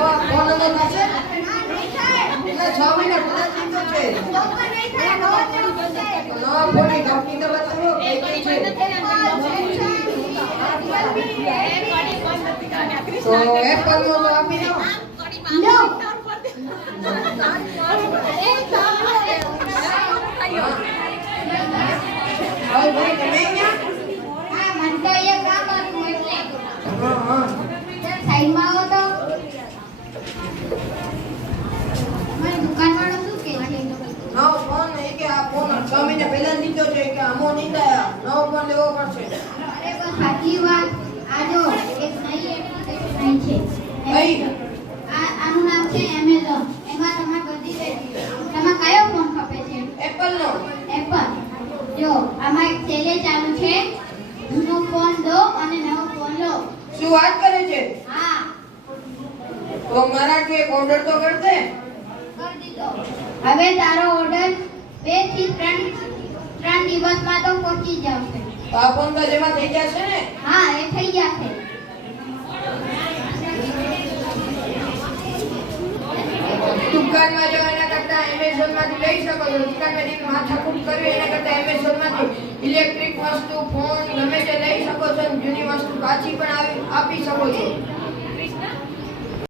phone number પાસે એટલે 6 મહિના પહેલા લીધો છે નવા ફોનની કંપની તો બતાવો કઈ કઈ છે તો એપલ નો તો આપી દો નો ભાઈ તમે અહીંયા હા મન તો એ કામ હતું એટલે હા સાઈડમાં આવો તો મને દુકાનવાળો શું કહે છે નવો ફોન એ કે આ ફોન 6 મહિના પહેલા લીધો છે કે આમો નીંદાયા નવો ફોન લેવો પડશે અરે બસ સાચી વાત આ જો એક નવી એપ્લિકેશન આવી છે કઈ આનું નામ છે એમેઝોન એમાં તમારે બધી રહેતી તમારે કયો ફોન ખપે છે એપલ નો એપલ જો આમાં એક સેલે ચાલુ છે જૂનો ફોન દો અને નવો ફોન લો શું વાત કરે છે હા તો મારા કે ઓર્ડર તો કર દે કરી દીધો હવે તારો ઓર્ડર 2 થી 3 દિવસમાં તો પહોંચી જશે તો આ ફોન તો જેમાં થઈ જશે ને હા એ થઈ જશે દુકાનમાં જો એના કરતા એમેઝોન માંથી લઈ શકો છો દુકાનમાં જઈને માથાકૂટ કરવી એના કરતા એમેઝોન માંથી ઇલેક્ટ્રિક વસ્તુ ફોન ગમે તે લઈ શકો છો અને જૂની વસ્તુ પાછી પણ આપી શકો છો